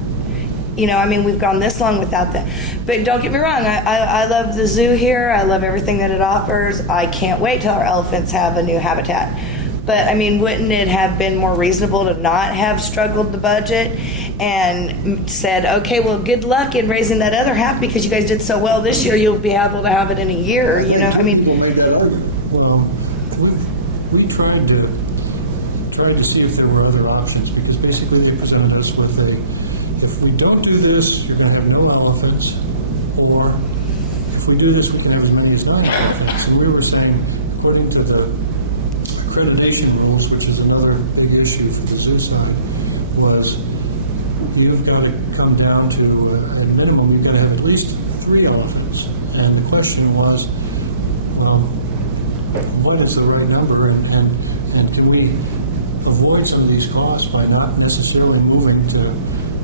You know, I mean, we've gone this long without that. But don't get me wrong, I love the zoo here. I love everything that it offers. I can't wait till our elephants have a new habitat. But, I mean, wouldn't it have been more reasonable to not have struggled the budget and said, okay, well, good luck in raising that other half because you guys did so well this year, you'll be able to have it in a year, you know? I mean, people made that argument. Well, we tried to see if there were other options because basically they presented us with if we don't do this, you're going to have no elephants, or if we do this, we can have as many as 9 elephants. And we were saying, according to the accreditation rules, which is another big issue for the zoo side, was you've got to come down to, at a minimum, you've got to have at least 3 elephants. And the question was, what is the right number, and can we avoid some of these costs by not necessarily moving to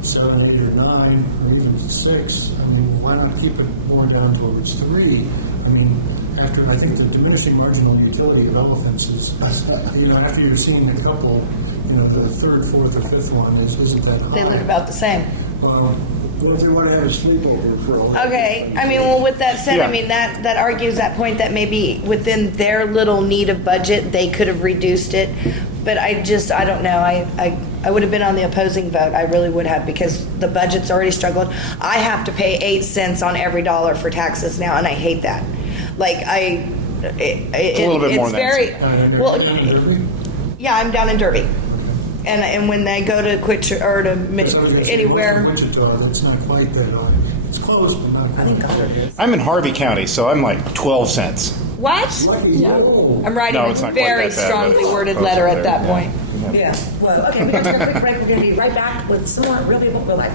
7, 8, or 9, or even 6? I mean, why not keep it more down towards 3? I mean, I think the diminishing marginal utility of elephants is, after you've seen a couple, the third, fourth, or fifth one isn't that high. They look about the same. What if they want to have a sleepover for a while? Okay, I mean, well, with that said, Yeah. I mean, that argues that point that maybe within their little need of budget, they could have reduced it. But I don't know. I would have been on the opposing vote. I really would have, because the budget's already struggled. I have to pay 8 cents on every dollar for taxes now, and I hate that. Like, It's a little bit more it's than very, that. well, Derby? yeah, I'm down in Derby. And when they go to or to anywhere. Wichita, it's not quite that high. It's close, but not quite. I think Colorado. I'm in Harvey County, so I'm like 12 cents. What? I'm writing No, a it's not quite very that bad, strongly but worded close letter to at there, that yeah. point. Yeah. Well, okay, we got to take a quick break. We're going to be right back with some more Real People, Real Life.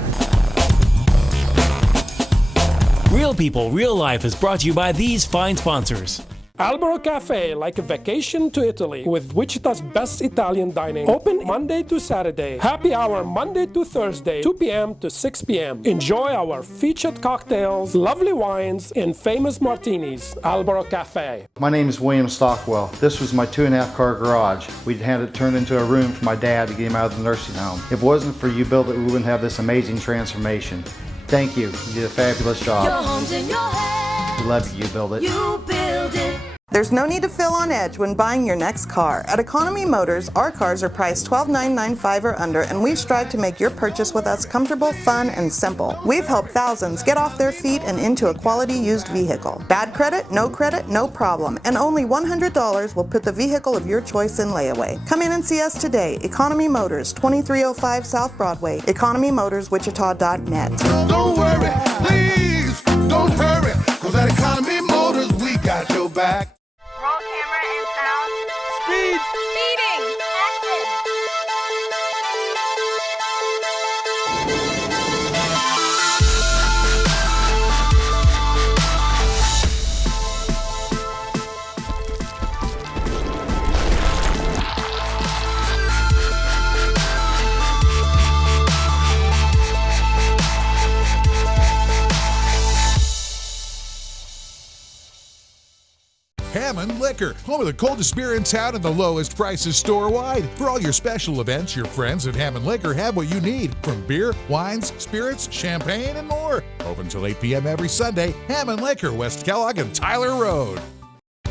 Real People, Real Life is brought to you by these fine sponsors. Albero Cafe, like a vacation to Italy, with Wichita's best Italian dining. Open Monday to Saturday. Happy hour Monday to Thursday, 2 p.m. to 6 p.m. Enjoy our featured cocktails, lovely wines, and famous martinis. Albero Cafe. My name is William Stockwell. This was my 2.5 car garage. We'd had it turned into a room for my dad to get him out of the nursing home. If it wasn't for you built it, we wouldn't have this amazing transformation. Thank you. You did a fabulous job. Your home's in your hands. We love it. You build it. You build it. There's no need to feel on edge when buying your next car. At Economy Motors, our cars are priced $12,995 or under, and we strive to make your purchase with us comfortable, fun, and simple. We've helped thousands get off their feet and into a quality used vehicle. Bad credit, no problem. And only $100 will put the vehicle of your choice in layaway. Come in and see us today. Economy Motors, 2305 South Broadway. EconomyMotorsWichita.net. Don't worry, please, don't hurry, cause at Economy Motors we got your back. Roll camera and sound. Speed. Speeding. Action. Hammond Liquor, home of the coldest beer in town and the lowest prices store-wide. For all your special events, your friends at Hammond Liquor have what you need, from beer, wines, spirits, champagne, and more. Open till 8 p.m. every Sunday. Hammond Liquor, West Kellogg and Tyler Road.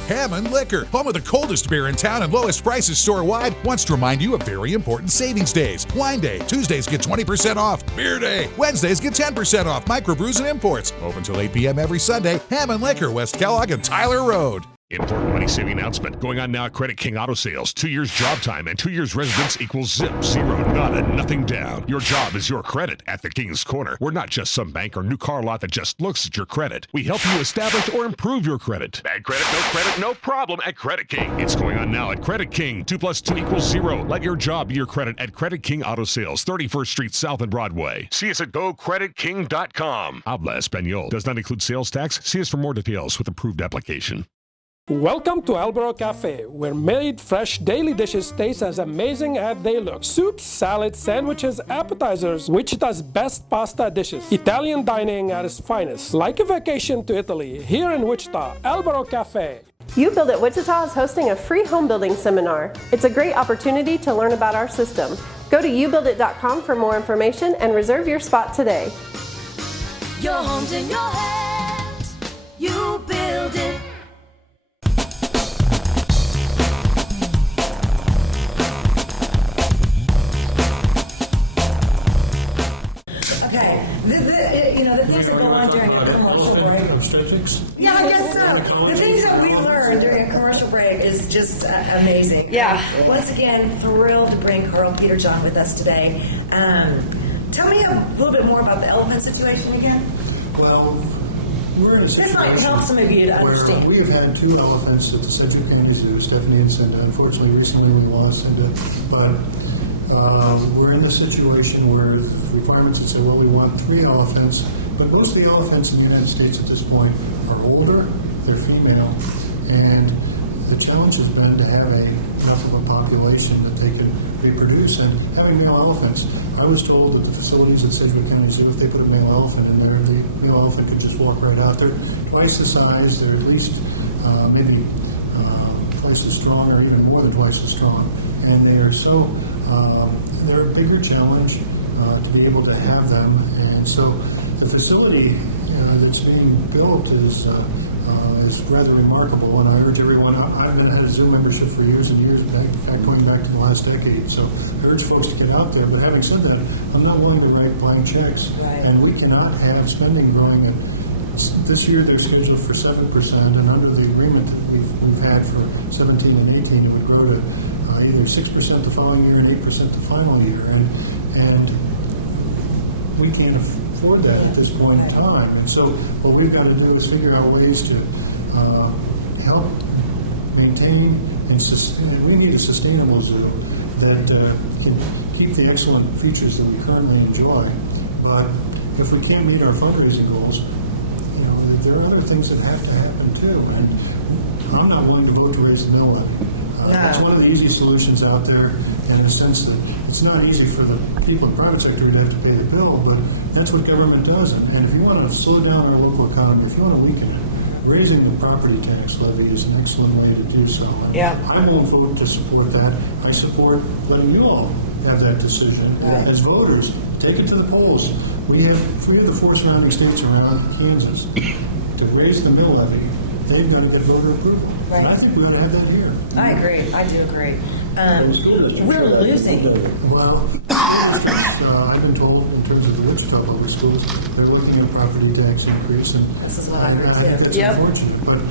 Hammond Liquor, home of the coldest beer in town and lowest prices store-wide, wants to remind you of very important savings days. Wine Day, Tuesdays get 20% off. Beer Day, Wednesdays get 10% off. Microbrews and imports. Open till 8 p.m. every Sunday. Hammond Liquor, West Kellogg and Tyler Road. Important money-saving announcement going on now at Credit King Auto Sales. 2 years job time and 2 years residence equals zip, zero, nada, nothing down. Your job is your credit at the King's Corner. We're not just some bank or new car lot that just looks at your credit. We help you establish or improve your credit. Bad credit, no problem at Credit King. It's going on now at Credit King. 2 + 2 = 0. Let your job be your credit at Credit King Auto Sales, 31st Street South and Broadway. See us at GoCreditKing.com. Habla Espanol. Does not include sales tax. See us for more details with approved application. Welcome to Albero Cafe, where made fresh daily dishes taste as amazing as they look. Soups, salads, sandwiches, appetizers, Wichita's best pasta dishes. Italian dining at its finest. Like a vacation to Italy, here in Wichita, Albero Cafe. You Build It Wichita is hosting a free home building seminar. It's a great opportunity to learn about our system. Go to youbuildit.com for more information and reserve your spot today. Your home's in your hands. You build it. Okay, the things that go on during a commercial break. Yeah, I guess so. The things that we learned during a commercial break is just amazing. Yeah. Once again, thrilled to bring Carl Peterjohn with us today. Tell me a little bit more about the elephant situation again. Well, we're in a situation This might help some of you to understand. where we have had 2 elephants at the Sedgwick County Zoo, Stephanie and Cinda. Unfortunately, recently we lost Cinda, but we're in the situation where requirements that say, well, we want 3 elephants, but most of the elephants in the United States at this point are older, they're female, and the challenge has been to have enough of a population that they could reproduce. And having male elephants, I was told that the facilities at Sedgwick County Zoo, if they put a male elephant in there, the male elephant could just walk right out there. Twice the size, they're at least maybe twice as strong or even more than twice as strong. And they are so they're a bigger challenge to be able to have them. And so the facility that's being built is rather remarkable, and I urge everyone. I've had a Zoom membership for years and years, in fact, going back to the last decade. So I urge folks to get out there. But having said that, I'm not willing to write blank checks, and we cannot have spending growing. This year they're scheduled for 7%, and under the agreement that we've had for 17 and 18, it would grow to either 6% the following year and 8% the final year, and we can't afford that at this point in time. And so what we've got to do is figure out ways to help maintain and sustain. We need a sustainable zoo that can keep the excellent features that we currently enjoy. But if we can't meet our fundraising goals, there are other things that have to happen too. And I'm not willing to vote to raise the mill levy. It's one of the easy solutions out there, in the sense that it's not easy for the people in the private sector to have to pay the bill, but that's what government does. And if you want to slow down our local economy, if you want to weaken it, raising the property tax levy is an excellent way to do so. I won't vote to support that. I support letting you all have that decision. As voters, take it to the polls. We have 3 of the 4 surrounding states around Kansas to raise the mill levy. They've got to get voter approval. And I think we ought to have that here. I agree. I do agree. We're losing. Well, I've been told in terms of the Wichita public schools, they're looking at property tax increase, and this is what I heard think that's unfortunate. But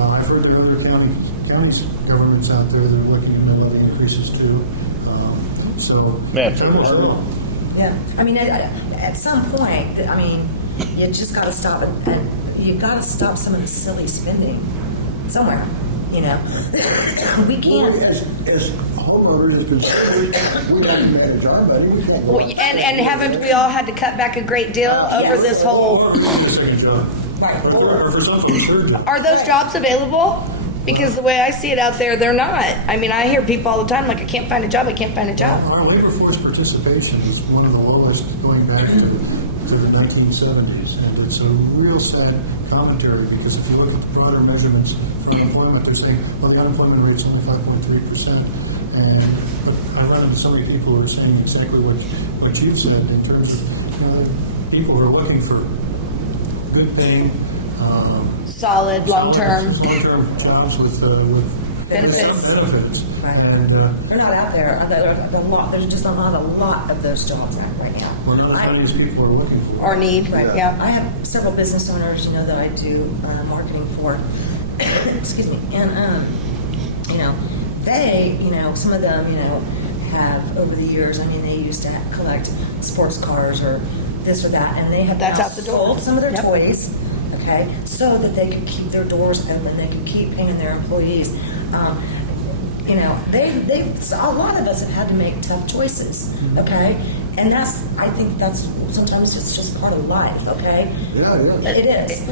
I've heard there are other counties governments out there that are looking at mill levy increases too. Yeah. I mean, at some point, I mean, you just got to stop it, and you got to stop some of the silly spending somewhere. We can't. As homeowners, as consumers, we have to manage our money. We can't go out. And haven't we all had to cut back a great deal over this whole? Are those jobs available? Because the way I see it out there, they're not. I mean, I hear people all the time like, I can't find a job. I can't find a job. Our labor force participation is one of the lowest going back to the 1970s, and it's a real sad commentary, because if you look at the broader measurements for unemployment, they're saying, well, the unemployment rate is only 5.3%. But I run into so many people who are saying exactly what you've said in terms of people who are looking for good paying, solid, long-term jobs with benefits. Right. And they're not out there. There's just not a lot of those jobs right now. Well, not as many as people are looking for. Or need. Right. Yeah. I have several business owners, that I do marketing for. Excuse me. And they, some of them, have over the years. I mean, they used to collect sports cars or this or that, and they have That's now out the door. sold some of their toys. Okay, so that they could keep their doors open, and they could keep paying their employees. They a lot of us have had to make tough choices. Okay, and I think that's sometimes it's just part of life. Okay, yeah, it is.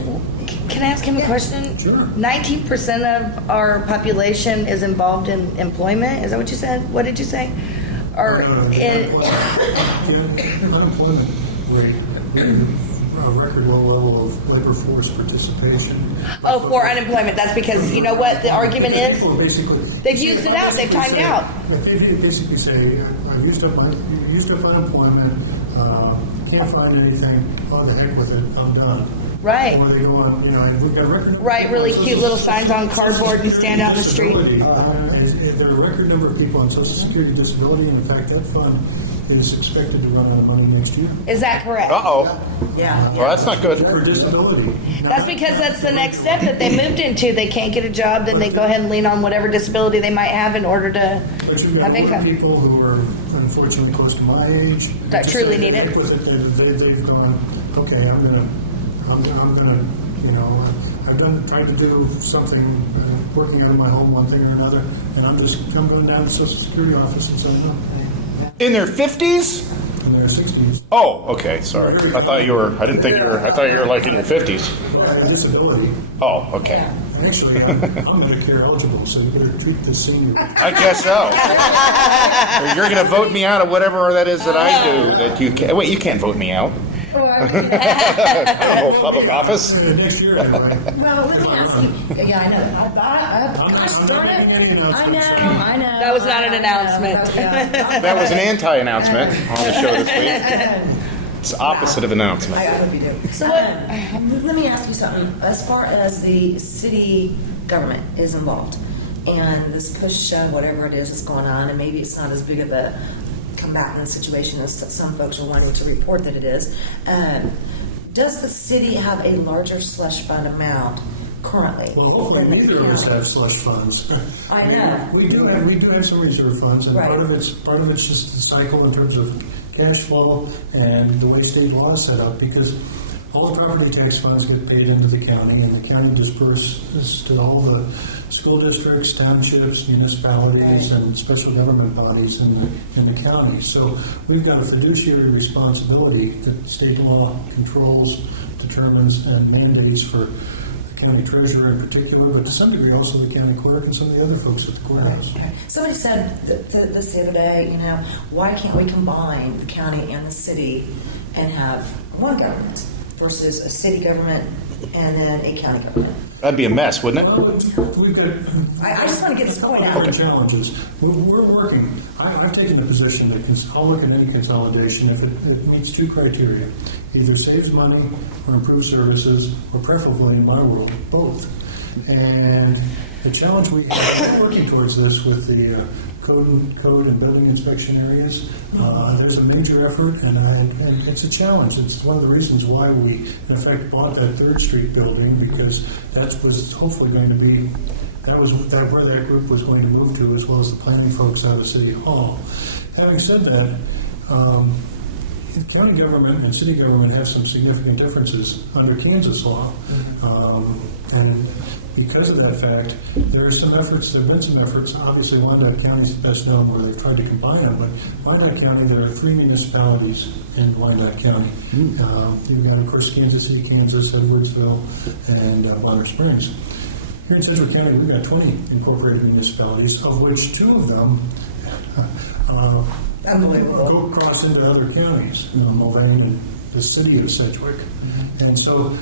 Can I ask him a question? Sure. 19% of our population is involved in employment. Is that what you said? What did you say? Or unemployment rate. A record low level of labor force participation. Oh, for unemployment. That's because, you know what the argument is? Basically, they've used it out. They've timed out. They basically say, I've used up unemployment, can't find anything, oh, the heck with it, I'm done. Right. Or they go on, we've got record. Right, really cute little signs on cardboard and stand out in the street. There are a record number of people on Social Security disability, and in fact, that fund is expected to run out of money next year. Is that correct? Yeah. Well, that's not good. For disability. That's because that's the next step that they moved into. They can't get a job, then they go ahead and lean on whatever disability they might have in order to But you've got have income. people who are unfortunately close to my age That truly need it. They've gone, okay, I'm gonna, I've tried to do something, working out of my home, one thing or another, and I'm going down to the Social Security office and saying, no. In their 50s? In their 60s. Oh, okay. Sorry. I thought you were like in your 50s. I have a disability. Oh, okay. Actually, I'm Medicare eligible, so you better treat this senior. I guess so. Or you're going to vote me out of whatever that is that I do. That you can't. Wait, you can't vote me out. I don't hold public office. Next year, anyway. Well, let me ask you. Yeah, I know. Gosh darn it. I know. That was not an announcement. That was an anti-announcement on the show this week. It's opposite of announcement. I hope you do. So let me ask you something. As far as the city government is involved, and this push, whatever it is that's going on, and maybe it's not as big of a combatant situation as some folks are wanting to report that it is, does the city have a larger slush fund amount currently? Well, hopefully neither of us have slush funds. I know. We do have some reserve funds, and Right. part of it's just the cycle in terms of cash flow and the way state law is set up, because all the property tax funds get paid into the county, and the county disperses to all the school districts, townships, municipalities, and special government bodies in the county. So we've got a fiduciary responsibility that state law controls, determines, and mandates for the county treasurer in particular, but to some degree also the county clerk and some of the other folks at the courthouse. Okay. Somebody said this the other day, why can't we combine the county and the city and have one government versus a city government and then a county government? That'd be a mess, wouldn't it? We've got. I just want to get this point out. Different challenges. We're working. I've taken the position that I'll look at any consolidation if it meets two criteria: either saves money or improves services, or preferably in my world, both. And the challenge we have, we're working towards this with the code and building inspection areas. There's a major effort, and it's a challenge. It's one of the reasons why we, in effect, bought that 3rd Street building, because that was hopefully going to be, where that group was going to move to, as well as the planning folks out of City Hall. Having said that, county government and city government have some significant differences under Kansas law. And because of that fact, there are some efforts, there have been some efforts. Obviously, Wyandotte County is best known where they've tried to combine them, but Wyandotte County, there are 3 municipalities in Wyandotte County. You've got, of course, Kansas City, Kansas, Edwardsville, and Bonner Springs. Here in Central County, we've got 20 incorporated municipalities, of which 2 of them go across into other counties, Mulvane and the city of Sedgwick. And so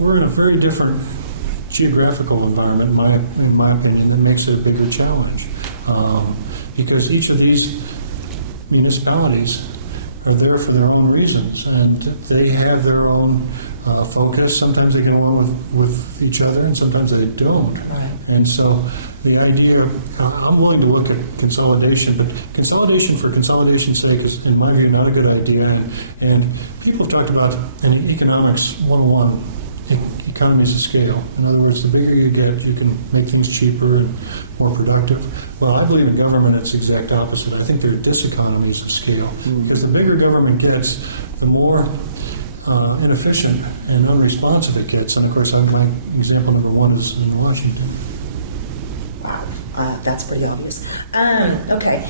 we're in a very different geographical environment, in my opinion, that makes it a bigger challenge. Because each of these municipalities are there for their own reasons, and they have their own focus. Sometimes they get along with each other, and sometimes they don't. Right. And so the idea, I'm willing to look at consolidation, but consolidation for consolidation's sake is, in my view, not a good idea. And people have talked about, in economics 101, economies of scale. In other words, the bigger you get, you can make things cheaper and more productive. Well, I believe in government it's the exact opposite. I think there are diseconomies of scale. Because the bigger government gets, the more inefficient and unresponsive it gets. And of course, my example number 1 is in Washington. That's pretty obvious. Okay.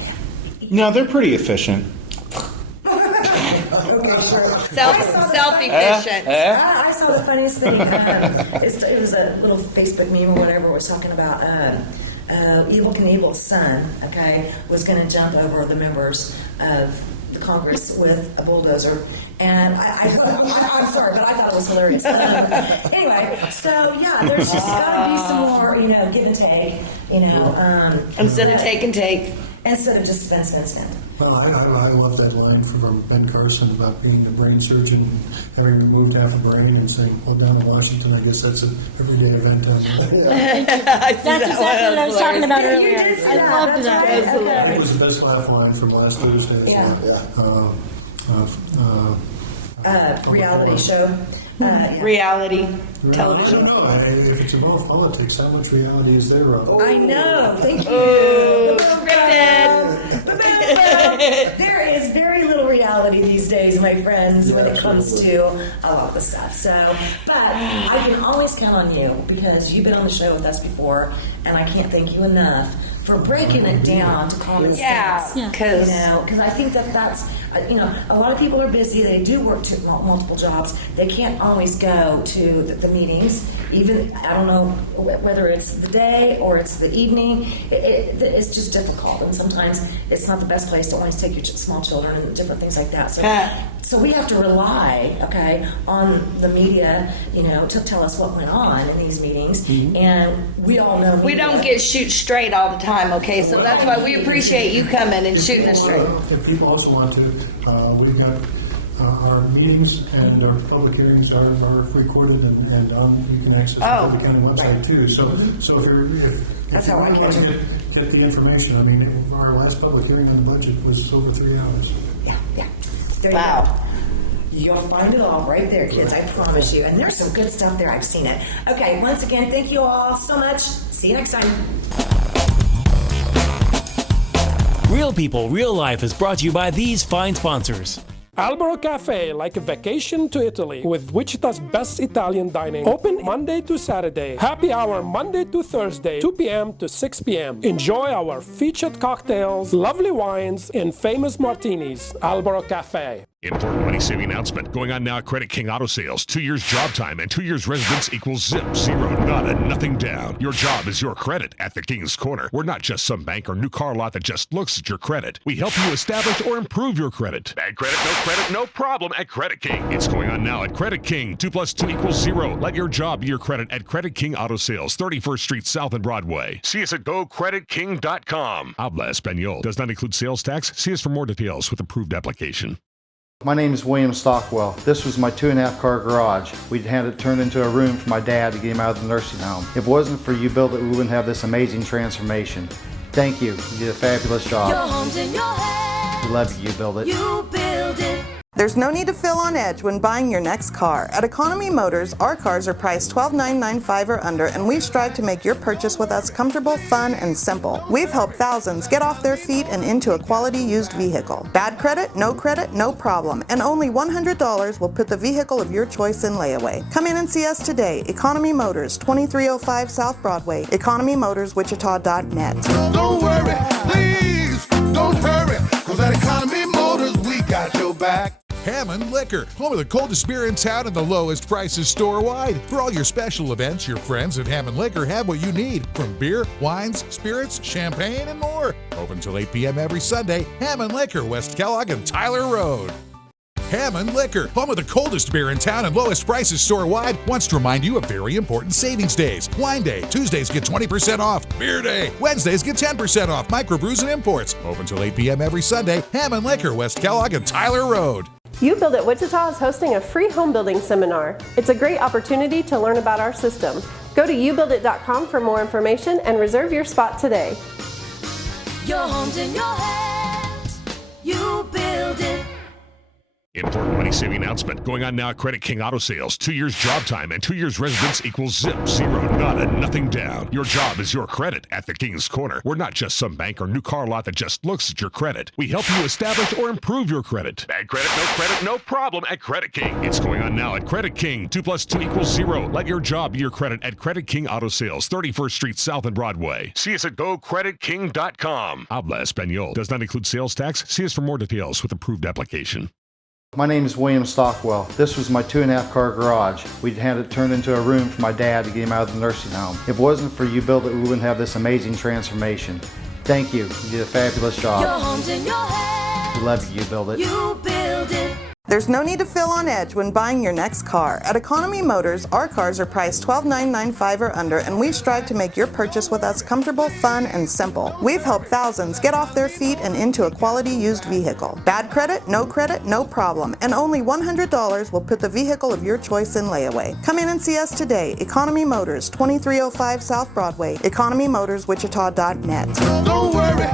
No, they're pretty efficient. Okay, sure. Self-efficient. I saw the funniest thing. It was a little Facebook meme or whatever. It was talking about Evel Knievel's son, was going to jump over the members of the Congress with a bulldozer. And I'm sorry, but I thought it was hilarious. Anyway, so yeah, there's just got to be some more, give and take, instead of take and take. Instead of just spend. Well, I love that line from Ben Carson about being a brain surgeon, having removed half a brain and saying, well, down in Washington, I guess that's an everyday event. That's exactly what I was talking about earlier. I loved that. It was the best laugh line from last Thursday. Reality show. Reality television. I don't know. If it's about politics, how much reality is there of it? I know. Thank you. Oh, There is very little reality these days, my friends, when it comes to a lot of the stuff. So, but I can always count on you because you've been on the show with us before, and I can't thank you enough for breaking it down to common sense. because I think that's a lot of people are busy. They do work multiple jobs. They can't always go to the meetings. Even I don't know whether it's the day or it's the evening. It's just difficult, and sometimes it's not the best place to always take your small children and different things like that. So we have to rely, on the media, to tell us what went on in these meetings, and we all know we don't get shoot straight all the time. Okay, so that's why we appreciate you coming and shooting us straight. If people also want to, we've got our meetings and our public hearings are recorded and you can access the public county website too. So if that's you how I want catch to get the information, our last public hearing on the budget was over 3 hours. Wow. You'll find it all right there, kids. I promise you. And there's some good stuff there. I've seen it. Okay, once again, thank you all so much. See you next time. Real People, Real Life is brought to you by these fine sponsors. Albero Cafe, like a vacation to Italy, with Wichita's best Italian dining. Open Monday to Saturday. Happy hour Monday to Thursday, 2 p.m. to 6 p.m. Enjoy our featured cocktails, lovely wines, and famous martinis. Albero Cafe. Important money-saving announcement going on now at Credit King Auto Sales. 2 years job time and 2 years residence equals zip, zero, nada, nothing down. Your job is your credit at the King's Corner. We're not just some bank or new car lot that just looks at your credit. We help you establish or improve your credit. Bad credit, no problem at Credit King. It's going on now at Credit King. 2 + 2 = 0. Let your job be your credit at Credit King Auto Sales, 31st Street South and Broadway. See us at gocreditking.com. Habla Espanol. Does not include sales tax. See us for more details with approved application. My name is William Stockwell. This was my 2.5 car garage. We'd had it turned into a room for my dad to get him out of the nursing home. If it wasn't for you built it, we wouldn't have this amazing transformation. Thank you. You did a fabulous job. Your home's in your hands. We love you build it. You build it. There's no need to feel on edge when buying your next car. At Economy Motors, our cars are priced $12,995 or under, and we strive to make your purchase with us comfortable, fun, and simple. We've helped thousands get off their feet and into a quality used vehicle. Bad credit, no problem, and only $100 will put the vehicle of your choice in layaway. Come in and see us today. Economy Motors, 2305 South Broadway, economymotorswichita.net. Don't worry, please, don't hurry, cause at Economy Motors we got your back. Hammond Liquor, home of the coldest beer in town and the lowest prices store-wide. For all your special events, your friends at Hammond Liquor have what you need, from beer, wines, spirits, champagne, and more. Open till 8 p.m. every Sunday. Hammond Liquor, West Kellogg and Tyler Road. Hammond Liquor, home of the coldest beer in town and lowest prices store-wide, wants to remind you of very important savings days. Wine Day, Tuesdays get 20% off. Beer Day, Wednesdays get 10% off. Microbrews and imports. Open till 8 p.m. every Sunday. Hammond Liquor, West Kellogg and Tyler Road. You Build It Wichita is hosting a free home building seminar. It's a great opportunity to learn about our system. Go to youbuildit.com for more information and reserve your spot today. Your home's in your hands. You build it. Important money-saving announcement going on now at Credit King Auto Sales. 2 years job time and 2 years residence equals zip, zero, nada, nothing down. Your job is your credit at the King's Corner. We're not just some bank or new car lot that just looks at your credit. We help you establish or improve your credit. Bad credit, no problem at Credit King. It's going on now at Credit King. 2 + 2 = 0. Let your job be your credit at Credit King Auto Sales, 31st Street South and Broadway. See us at gocreditking.com. Habla Espanol. Does not include sales tax. See us for more details with approved application. My name is William Stockwell. This was my 2.5 car garage. We'd had it turned into a room for my dad to get him out of the nursing home. If it wasn't for you built it, we wouldn't have this amazing transformation. Thank you. You did a fabulous job. Your home's in your hands. We love you build it. You build it. There's no need to feel on edge when buying your next car. At Economy Motors, our cars are priced $12,995 or under, and we strive to make your purchase with us comfortable, fun, and simple. We've helped thousands get off their feet and into a quality used vehicle. Bad credit, no problem, and only $100 will put the vehicle of your choice in layaway. Come in and see us today. Economy Motors, 2305 South Broadway, economymotorswichita.net. Don't worry,